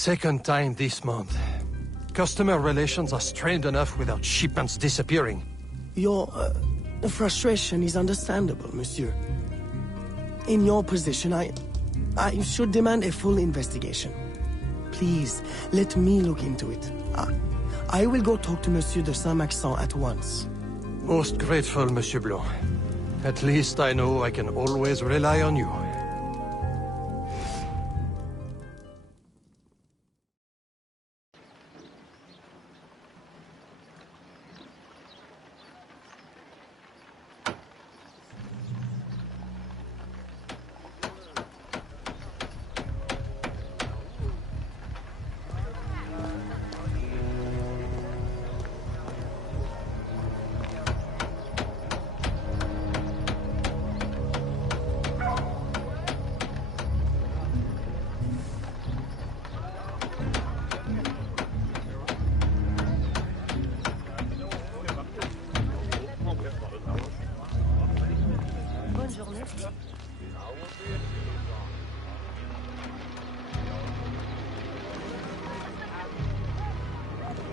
second time this month. Customer relations are strained enough without shipments disappearing. Your frustration is understandable, monsieur. In your position, I should demand a full investigation. Please, let me look into it. I will go talk to Monsieur de Saint-Maxent at once. Most grateful, Monsieur Blanc. At least I know I can always rely on you.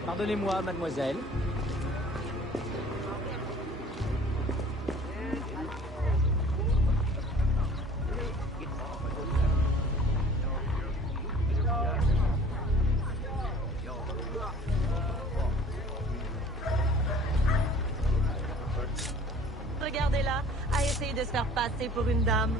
Pardonnez-moi, mademoiselle. Regardez-la, a essayé de se faire passer pour une dame.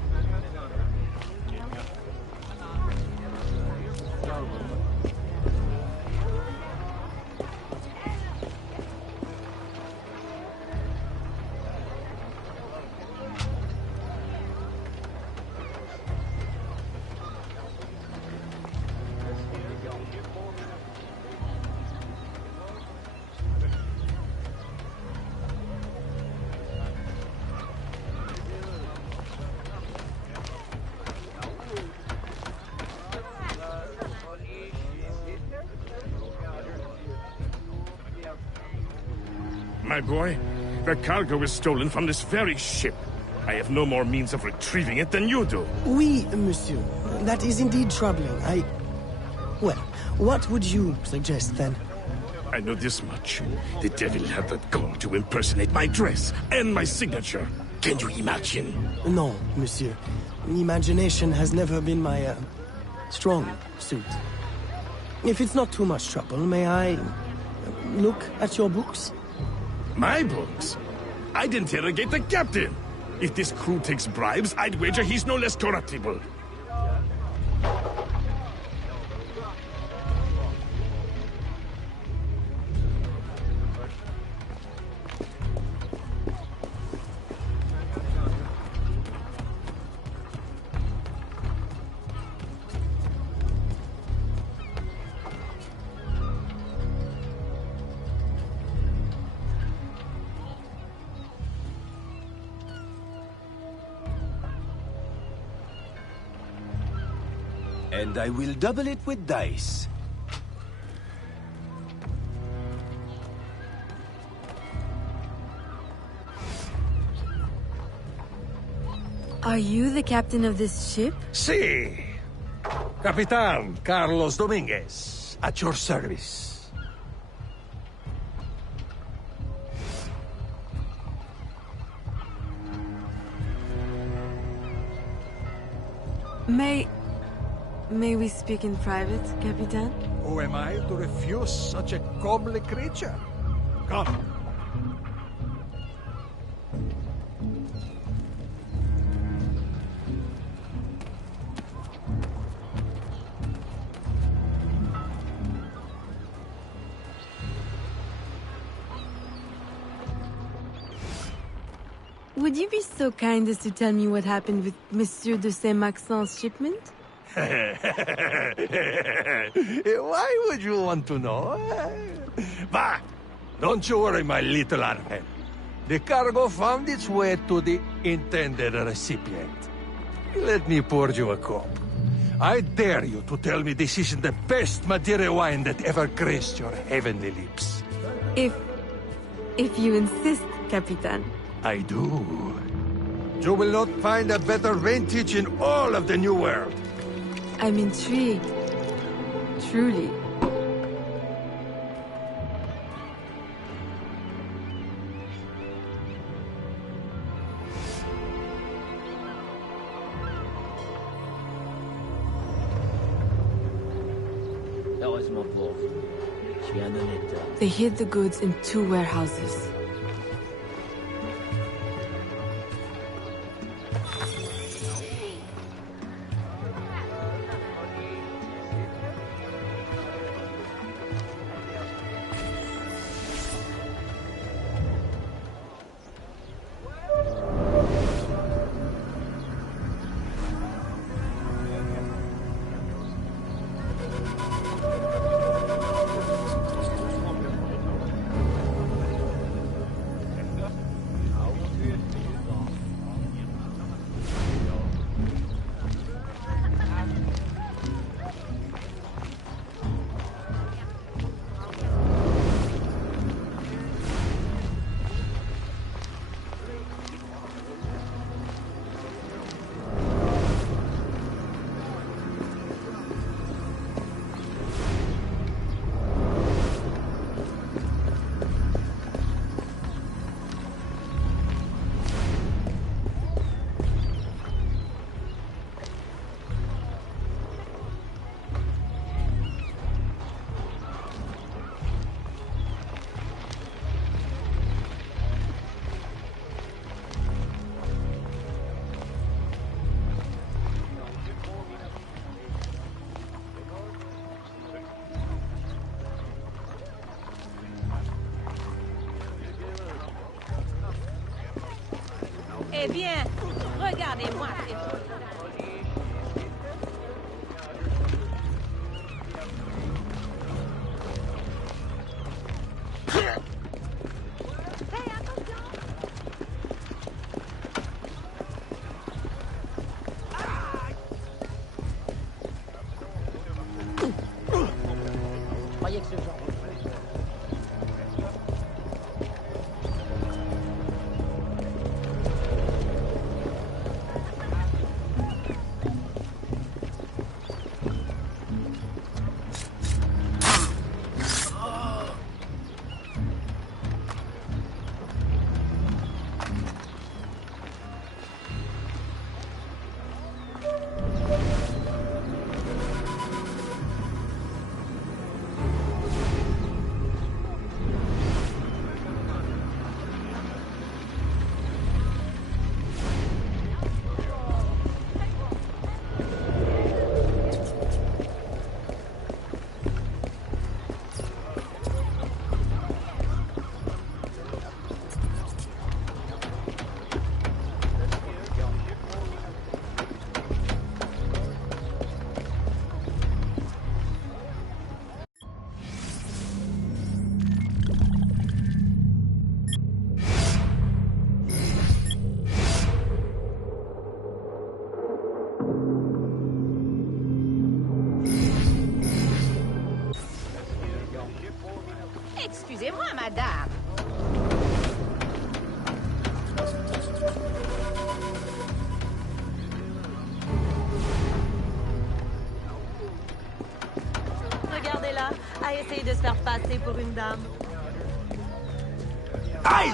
My boy, the cargo was stolen from this very ship. I have no more means of retrieving it than you do. Oui, monsieur. That is indeed troubling. Well, what would you suggest, then? I know this much. The devil had the gall to impersonate my dress and my signature. Can you imagine? No, monsieur. Imagination has never been my, strong suit. If it's not too much trouble, may I look at your books? My books? I'd interrogate the captain. If this crew takes bribes, I'd wager he's no less corruptible. And I will double it with dice. Are you the captain of this ship? Si! Capitan Carlos Dominguez, at your service. May we speak in private, Capitan? Who am I to refuse such a comely creature? Come. Would you be so kind as to tell me what happened with Monsieur de Saint-Maxent's shipment? Why would you want to know? Bah! Don't you worry, my little Armel. The cargo found its way to the intended recipient. Let me pour you a cup. I dare you to tell me this isn't the best Madeira wine that ever graced your heavenly lips. If you insist, Capitan. I do. You will not find a better vintage in all of the New World. I'm intrigued. Truly. Heureusement pour vous, je suis un honnête homme. They hid the goods in 2 warehouses. Eh bien, regardez-moi ces Excusez-moi, madame. Regardez-la, à essayer de se faire passer pour une dame. Aïe!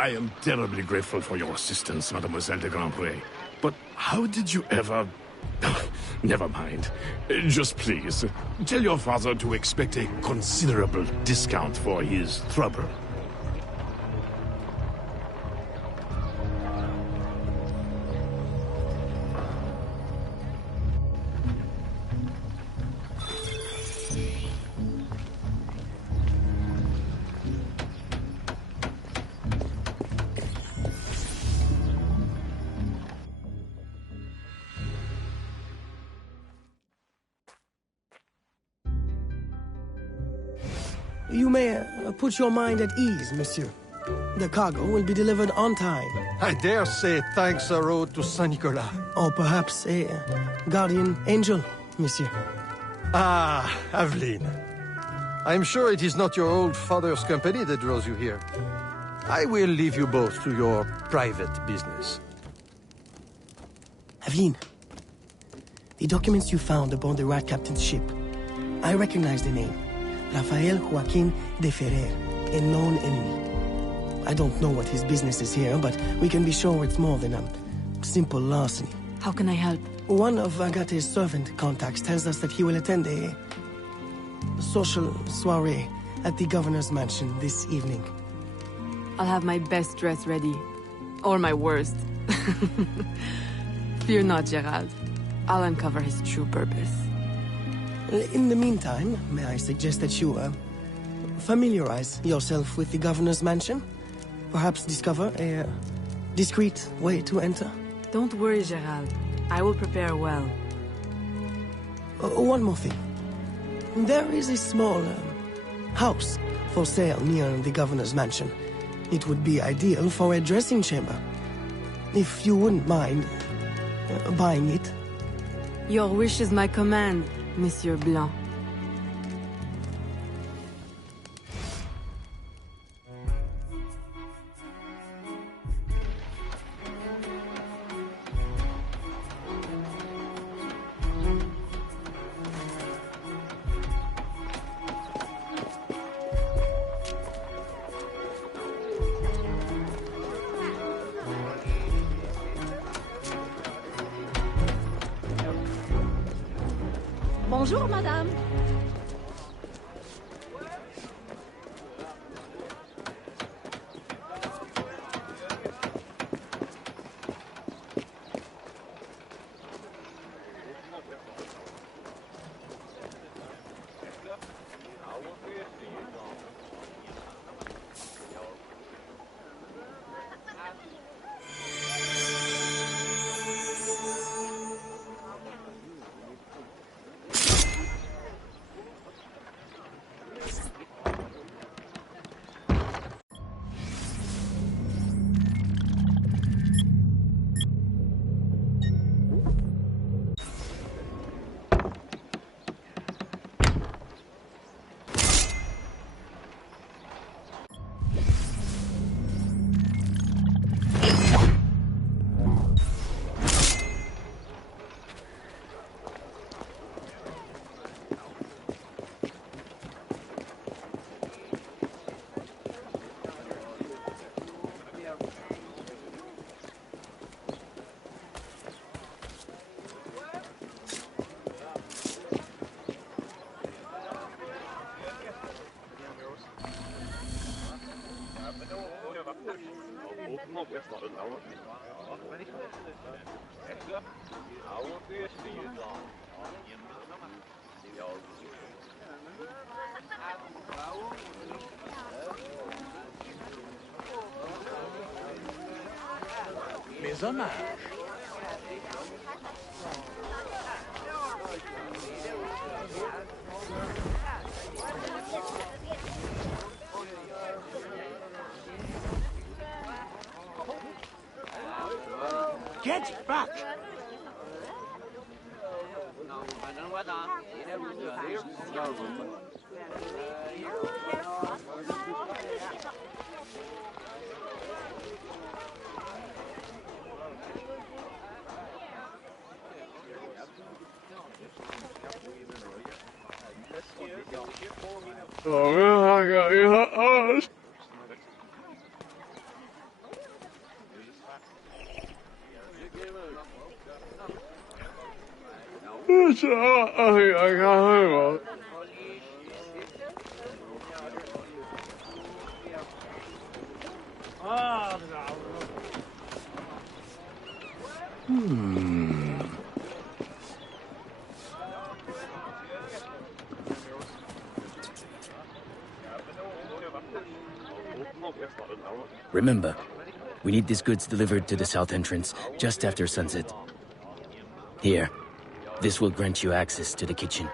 I am terribly grateful for your assistance, Mademoiselle de Grandpré. But how did you ever... Never mind. Just please, tell your father to expect a considerable discount for his trouble. You may put your mind at ease, monsieur. The cargo will be delivered on time. I dare say thanks are owed to Saint Nicolas. Or perhaps a guardian angel, monsieur. Ah, Aveline. I'm sure it is not your old father's company that draws you here. I will leave you both to your private business. Aveline, the documents you found aboard the Rat Captain's ship, I recognize the name. Rafael Joaquin de Ferrer, a known enemy. I don't know what his business is here, but we can be sure it's more than a simple larceny. How can I help? One of Agate's servant contacts tells us that he will attend a social soiree at the governor's mansion this evening. I'll have my best dress ready. Or my worst. Fear not, Gerald. I'll uncover his true purpose. In the meantime, may I suggest that you, familiarize yourself with the governor's mansion? Perhaps discover a discreet way to enter? Don't worry, Gerald. I will prepare well. One more thing. There is a small house for sale near the governor's mansion. It would be ideal for a dressing chamber. If you wouldn't mind buying it. Your wish is my command, Monsieur Blanc. Bonjour, madame. Mes hommages. Get back! Remember, we need these goods delivered to the south entrance just after sunset. Here, this will grant you access to the kitchen.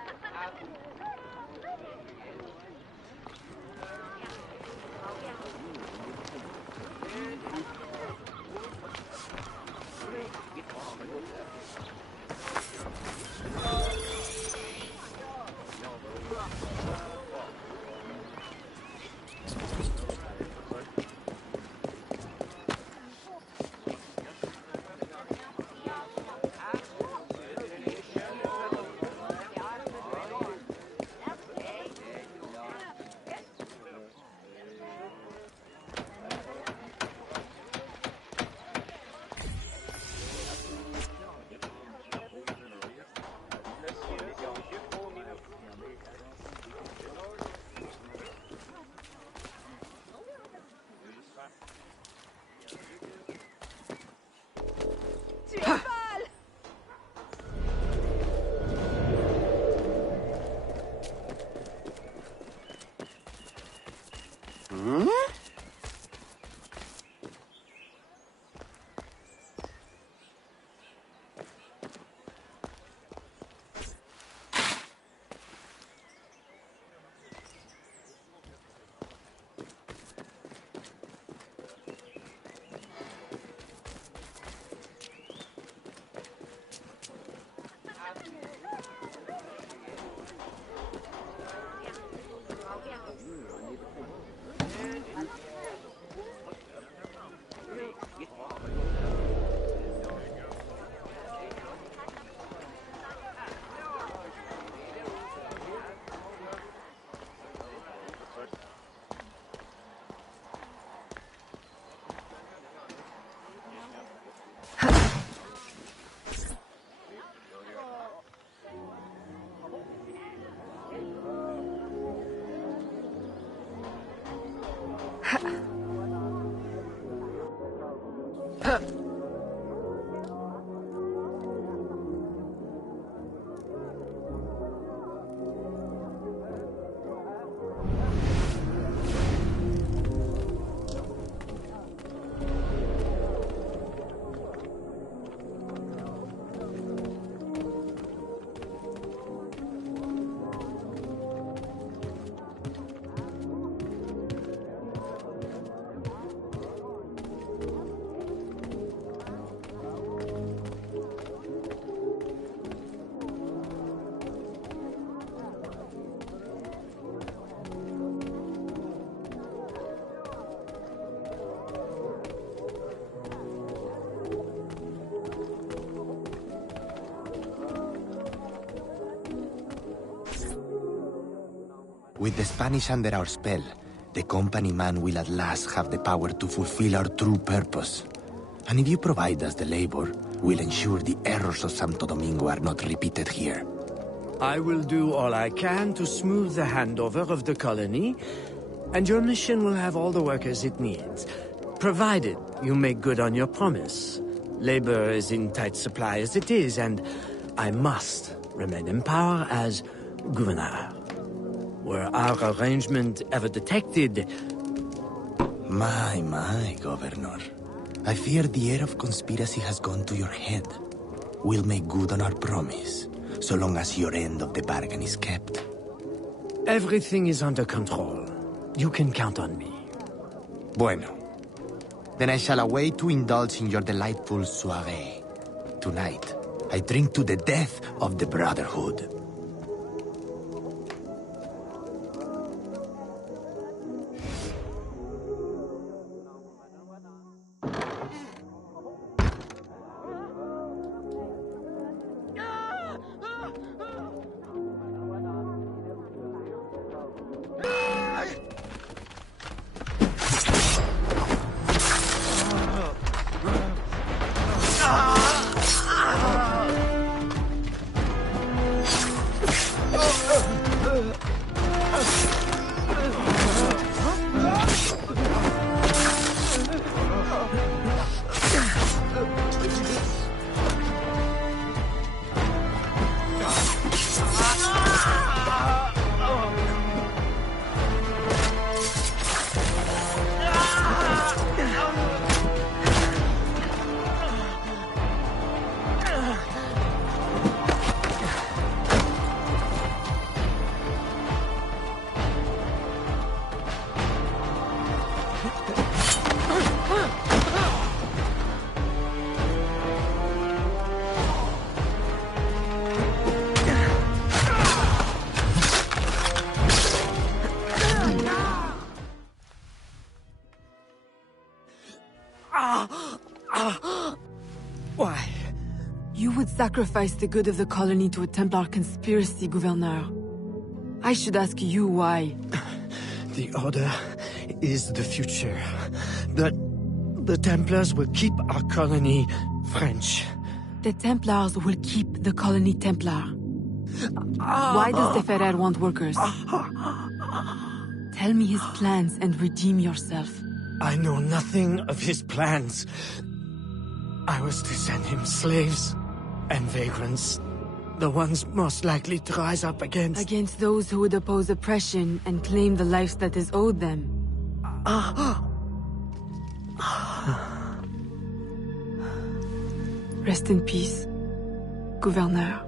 With the Spanish under our spell, the company man will at last have the power to fulfill our true purpose. And if you provide us the labor, we'll ensure the errors of Santo Domingo are not repeated here. I will do all I can to smooth the handover of the colony, and your mission will have all the workers it needs, provided you make good on your promise. Labor is in tight supply as it is, and I must remain in power as governor. Were our arrangement ever detected... My, Governor. I fear the air of conspiracy has gone to your head. We'll make good on our promise, so long as your end of the bargain is kept. Everything is under control. You can count on me. Bueno. Then I shall await to indulge in your delightful soirée. Tonight, I drink to the death of the Brotherhood. sacrificed the good of the colony to a Templar conspiracy, Gouverneur. I should ask you why. The Order is the future. The Templars will keep our colony French. The Templars will keep the colony Templar. Why does the Ferrer want workers? Tell me his plans and redeem yourself. I know nothing of his plans. I was to send him slaves and vagrants. The ones most likely to rise up against... Against those who would oppose oppression and claim the life that is owed them. Rest in peace, Gouverneur.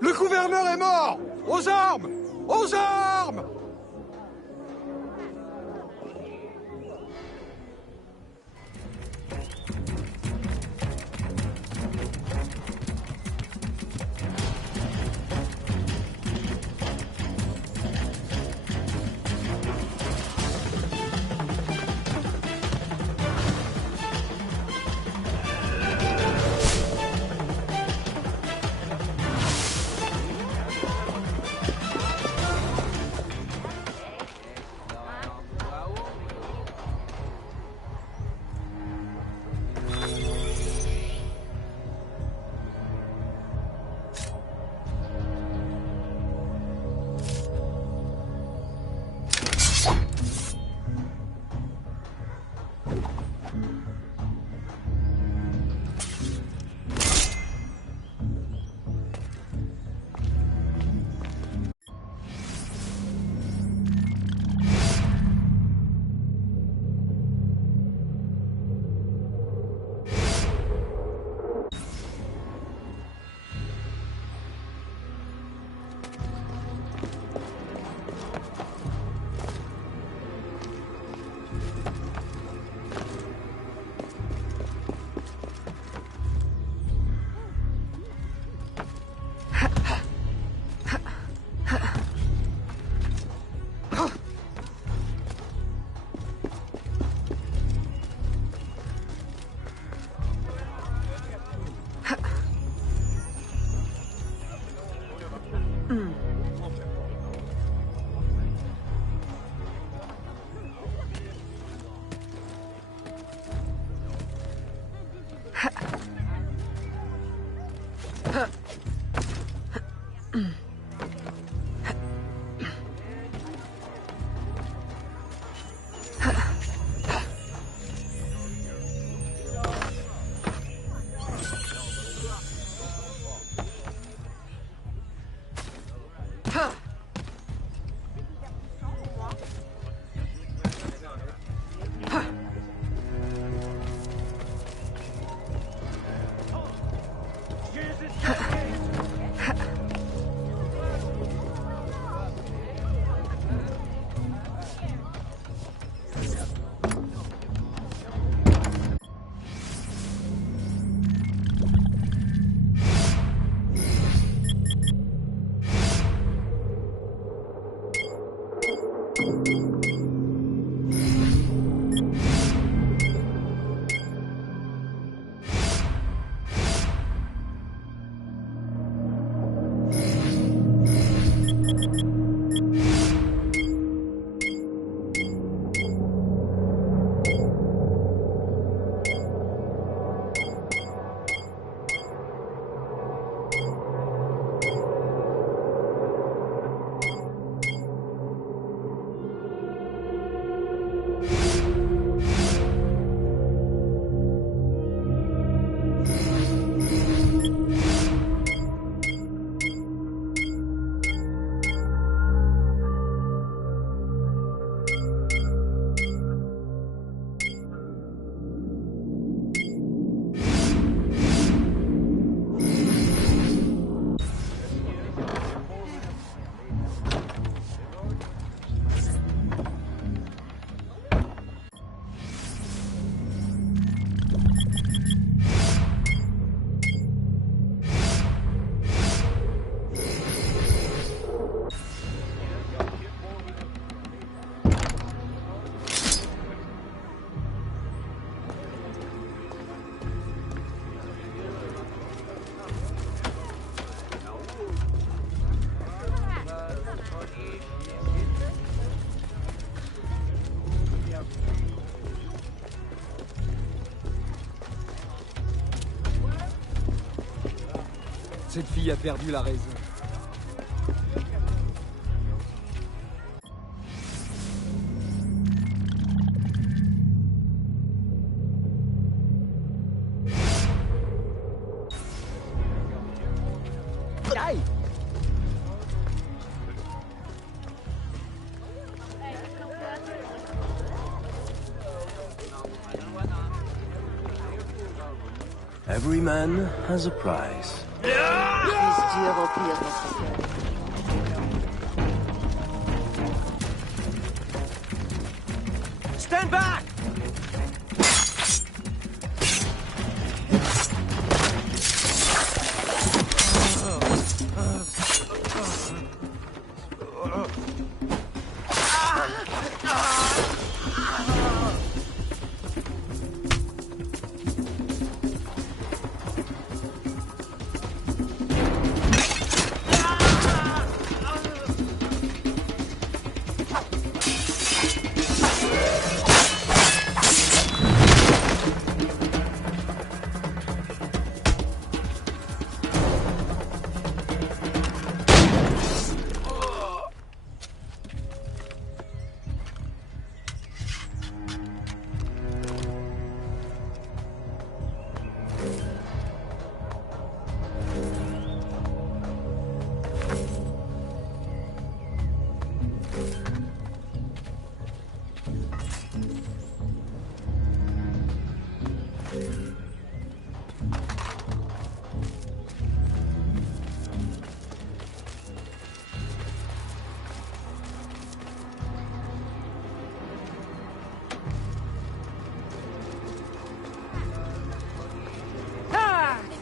Le gouverneur est mort! Aux armes! Aux armes! Cette fille a perdu la raison. Aïe! Every man has a price. Stand back!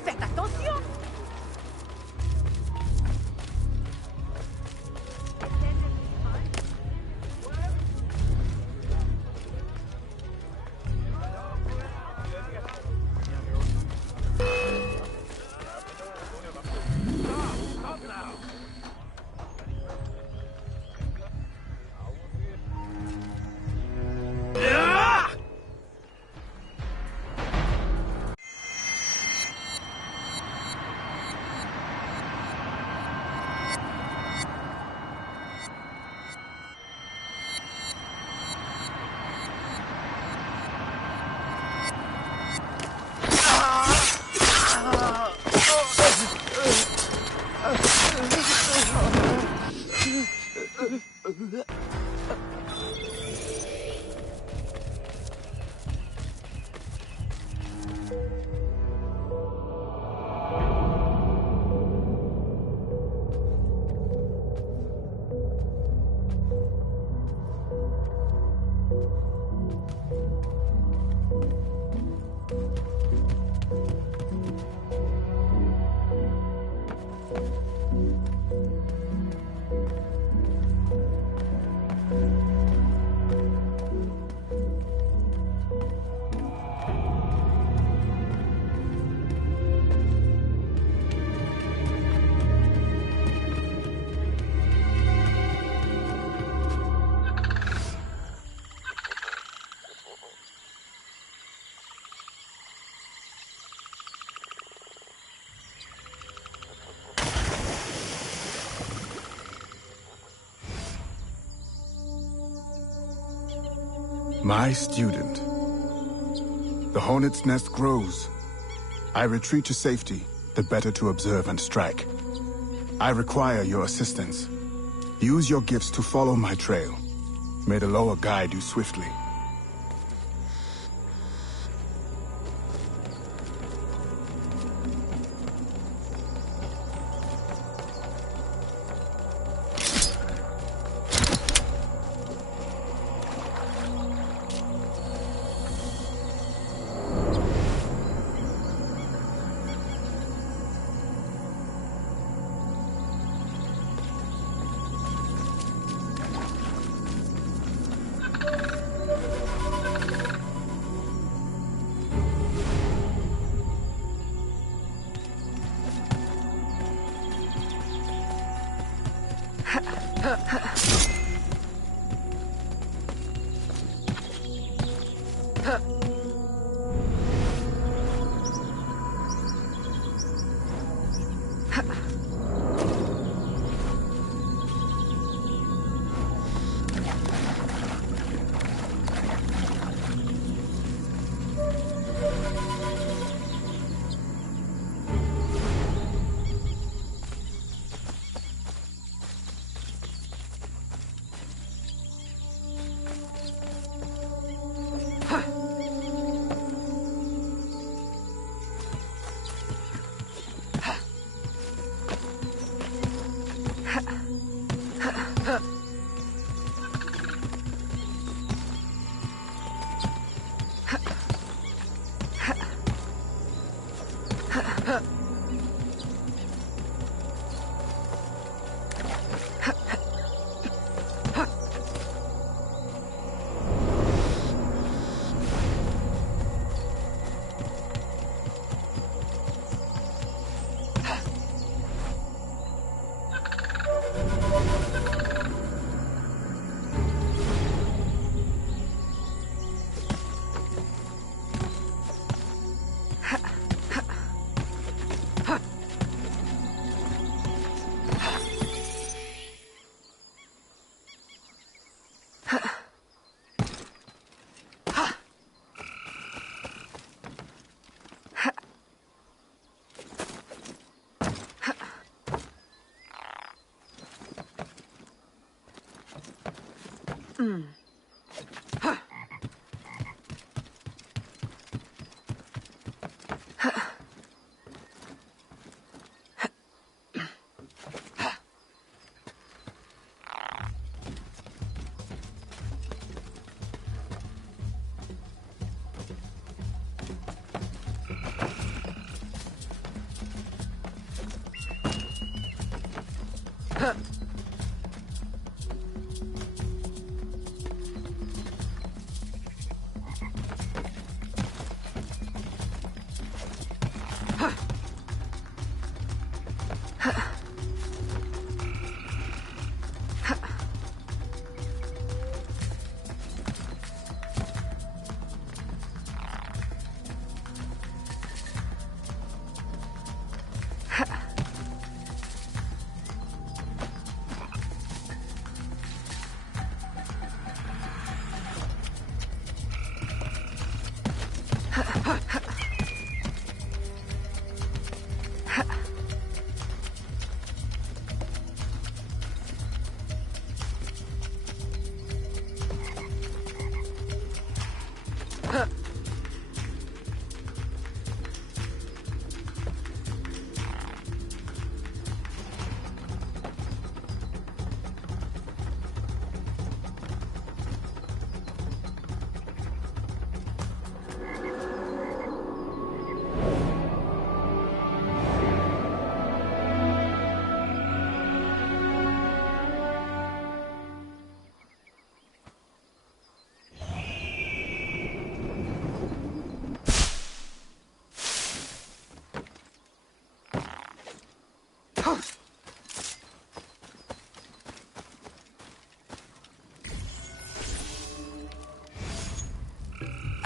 Faites attention! My student. The hornet's nest grows. I retreat to safety, the better to observe and strike. I require your assistance. Use your gifts to follow my trail. May the Loa guide you swiftly.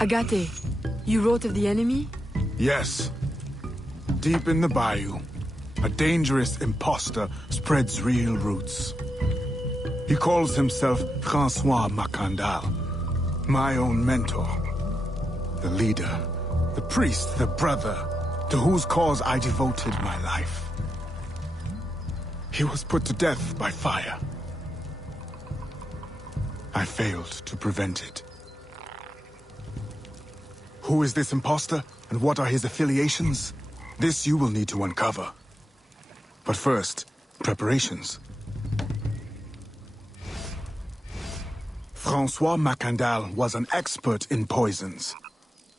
Agate, you wrote of the enemy? Yes. Deep in the bayou, a dangerous imposter spreads real roots. He calls himself Francois Macandal, my own mentor. The leader, the priest, the brother, to whose cause I devoted my life. He was put to death by fire. I failed to prevent it. Who is this imposter, and what are his affiliations? This you will need to uncover. But first, preparations. Francois Macandal was an expert in poisons.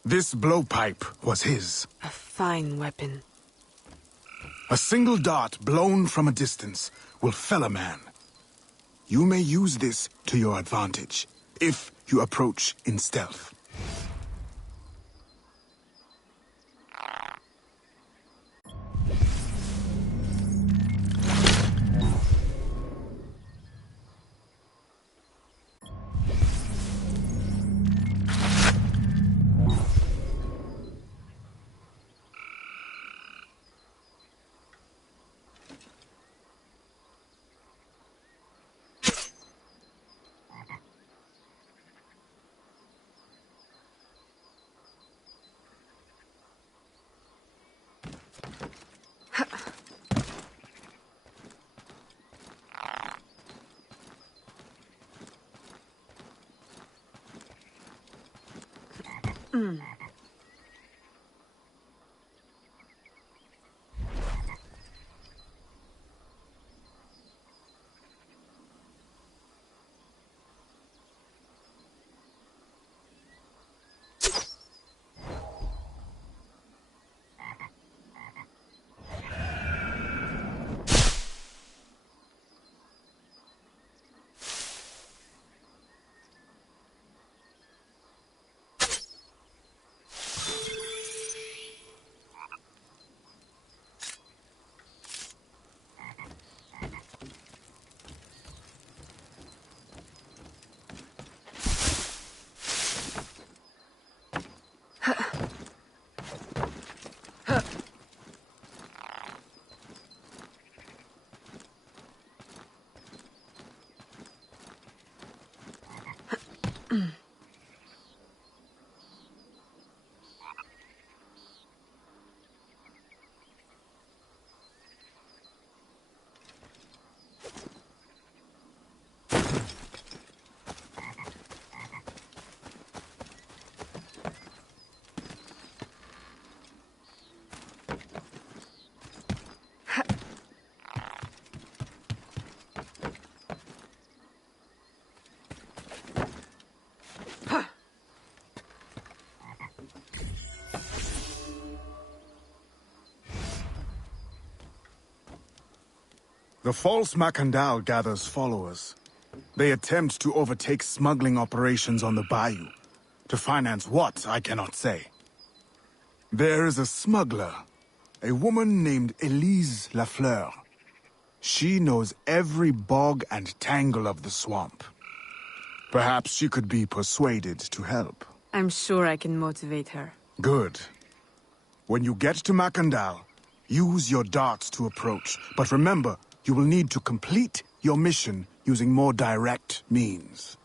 This blowpipe was his. A fine weapon. A single dart blown from a distance will fell a man. You may use this to your advantage, if you approach in stealth. The false Macandal gathers followers. They attempt to overtake smuggling operations on the bayou. To finance what, I cannot say. There is a smuggler, a woman named Elise Lafleur. She knows every bog and tangle of the swamp. Perhaps she could be persuaded to help. I'm sure I can motivate her. Good. When you get to Macandal, use your darts to approach. But remember, you will need to complete your mission using more direct means.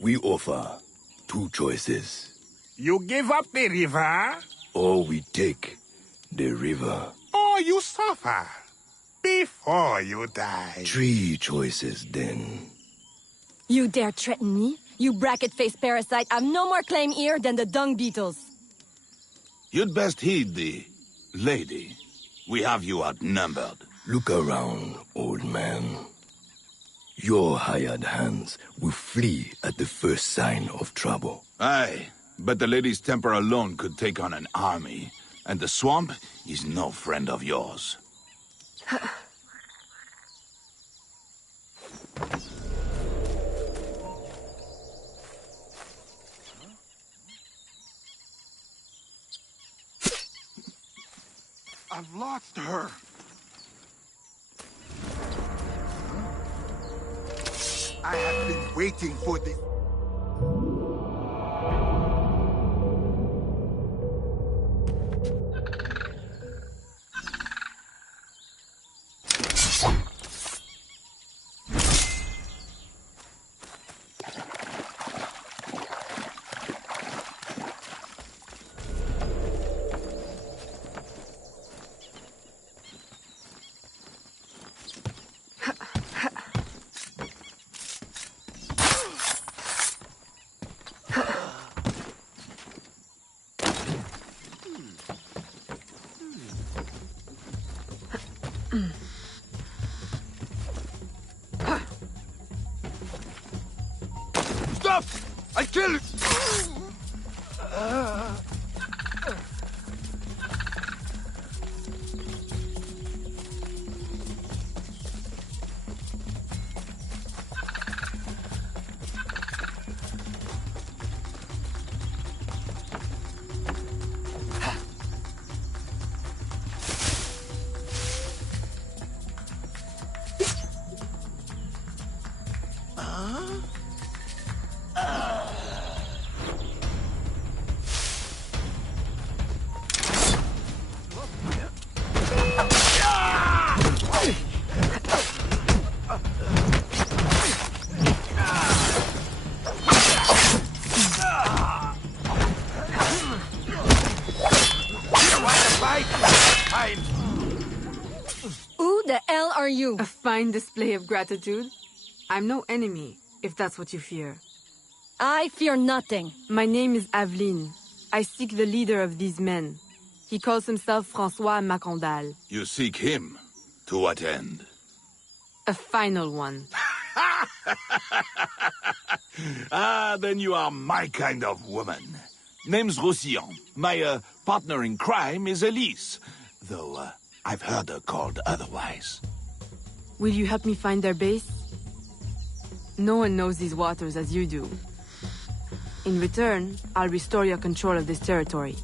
We offer 2 choices. You give up the river? Or we take the river. Or you suffer before you die. 3 choices, then. You dare threaten me? You bracket-faced parasite, I've no more claim here than the dung beetles. You'd best heed the lady. We have you outnumbered. Look around, old man. Your hired hands will flee at the first sign of trouble. Aye, but the lady's temper alone could take on an army. And the swamp is no friend of yours. I've lost her. I have been waiting for this. Stop! I kill you! Who the hell are you? A fine display of gratitude. I'm no enemy, if that's what you fear. I fear nothing. My name is Aveline. I seek the leader of these men. He calls himself François Macandal. You seek him? To what end? A final one. Ah, then you are my kind of woman. Name's Roussillon. My partner in crime is Elise. Though, I've heard her called otherwise. Will you help me find their base? No one knows these waters as you do. In return, I'll restore your control of this territory.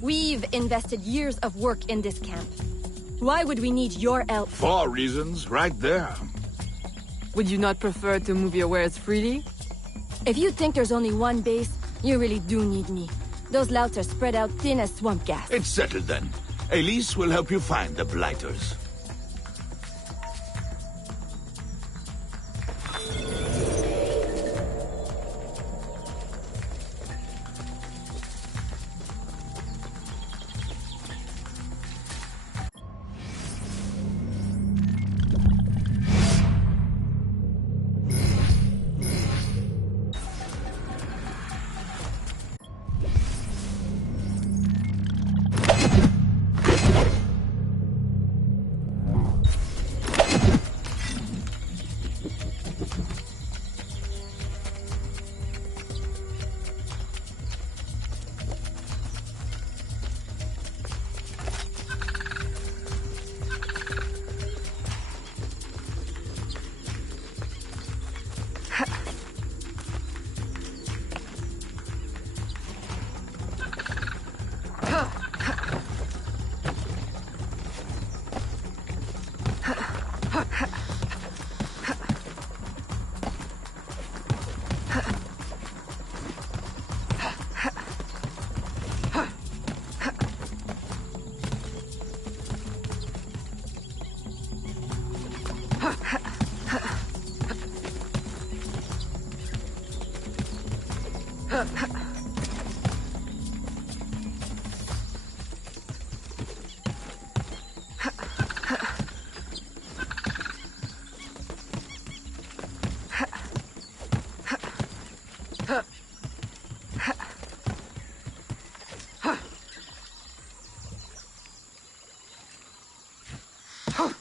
We've invested years of work in this camp. Why would we need your help? 4 reasons, right there. Would you not prefer to move your wares freely? If you think there's only one base, you really do need me. Those louts are spread out thin as swamp gas. It's settled then. Elise will help you find the Blighters. Huh.